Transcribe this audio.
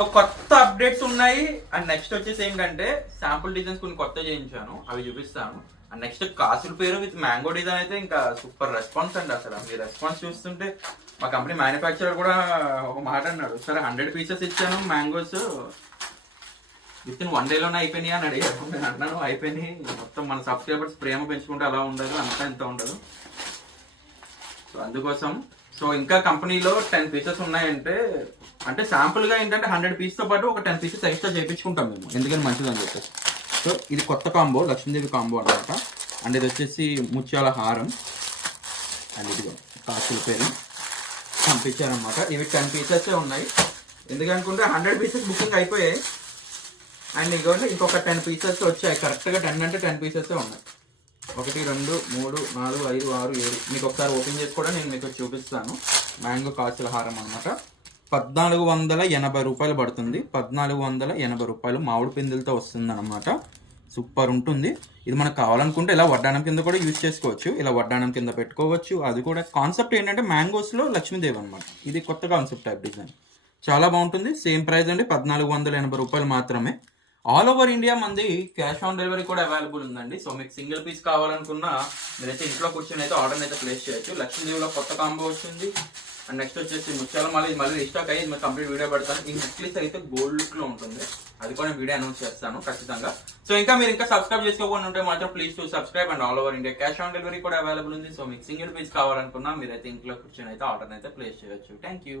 కొత్త అప్డేట్స్ ఉన్నాయి. And next వచ్చేసి ఏంటంటే శాంపుల్ డిజైన్స్ కొన్ని కొత్త చేయించాను, అవి చూపిస్తాను. అండ్ నెక్స్ట్ కాసుల పేరు విత్ మ్యాంగో డిజైన్ అయితే ఇంకా సూపర్ రెస్పాన్స్ అండి. అసలు మీ రెస్పాన్స్ చూస్తుంటే మా కంపెనీ మ్యానుఫ్యాక్చరర్ కూడా ఒక మాట అన్నాడు, సరే 100 పీసెస్ ఇచ్చాను మ్యాంగోస్ విత్ ఇన్ 1 డేలోనే అయిపోయినాయి అని అడిగారు. నేను అన్నాను అయిపోయినాయి, మొత్తం మన సబ్స్క్రైబర్స్ ప్రేమ పెంచుకుంటే అలా ఉండదు, అంతా ఎంత ఉండదు. సో అందుకోసం సో ఇంకా కంపెనీలో 10 పీసెస్ ఉన్నాయంటే, అంటే శాంపుల్ గా ఏంటంటే 100 పీస్ తో పాటు ఒక 10 పీసెస్ ఎక్స్ట్రా చేయించుకుంటాం మేము, ఎందుకని మంచిది అని చెప్పేసి. సో ఇది కొత్త కాంబో, లక్ష్మీదేవి కాంబో అనమాట. అండ్ ఇది వచ్చేసి ముత్యాల హారం, అండ్ ఇది కాసుల పేరు పంపించారనమాట. ఇవి 10 పీసెస్ ఉన్నాయి, ఎందుకనుకుంటే 100 పీసెస్ బుకింగ్ అయిపోయాయి. అండ్ ఇదిగోండి ఇంకొక 10 పీసెస్ వచ్చాయి, కరెక్ట్గా 10 అంటే 10 పీసెస్ ఉన్నాయి. 1 2 3 4 5 6 7 మీకు ఒకసారి ఓపెన్ చేసి కూడా నేను మీకు చూపిస్తాను. మ్యాంగో కాసుల హారం అనమాట. 1480 రూపాయలు పడుతుంది. 1480 రూపాయలు మామిడి పిందులతో వస్తుంది అనమాట. సూపర్ ఉంటుంది. ఇది మనకు కావాలనుకుంటే ఇలా వడ్డానం కింద కూడా యూజ్ చేసుకోవచ్చు, ఇలా వడ్డానం కింద పెట్టుకోవచ్చు. అది కూడా కాన్సెప్ట్ ఏంటంటే మ్యాంగోస్లో లక్ష్మీదేవి అనమాట. ఇది కొత్త కాన్సెప్ట్ టైప్ డిజైన్, చాలా బాగుంటుంది. సేమ్ ప్రైస్ అండి, 1480 రూపాయలు మాత్రమే. ఆల్ ఓవర్ ఇండియా మంది క్యాష్ ఆన్ డెలివరీ కూడా అవైలబుల్ ఉందండి. సో మీకు సింగిల్ పీస్ కావాలనుకున్నా మీరైతే ఇంట్లో కూర్చొని అయితే ఆర్డర్ అయితే ప్లేస్ చేయొచ్చు. లక్ష్మీదేవిలో కొత్త కాంబో వచ్చింది. అండ్ నెక్స్ట్ వచ్చేసి ముత్యాల మళ్ళీ రీస్టాక్ అయ్యి మీకు కంప్లీట్ వీడియో పెడతాను. ఈ నెక్లెస్ అయితే గోల్డ్ లుక్ లో ఉంటుంది, అది కూడా వీడియో అనౌన్స్ చేస్తాను ఖచ్చితంగా. సో ఇంకా మీరు ఇంకా సబ్స్క్రైబ్ చేసుకోకుండా ఉంటే మాత్రం please to subscribe. And all over India cash on delivery కూడా అవైలబుల్ ఉంది. సో మీకు సింగిల్ పీస్ కావాలనుకున్నా మీరైతే ఇంట్లో కూర్చొని అయితే ఆర్డర్ అయితే ప్లేస్ చేయొచ్చు. Thank you.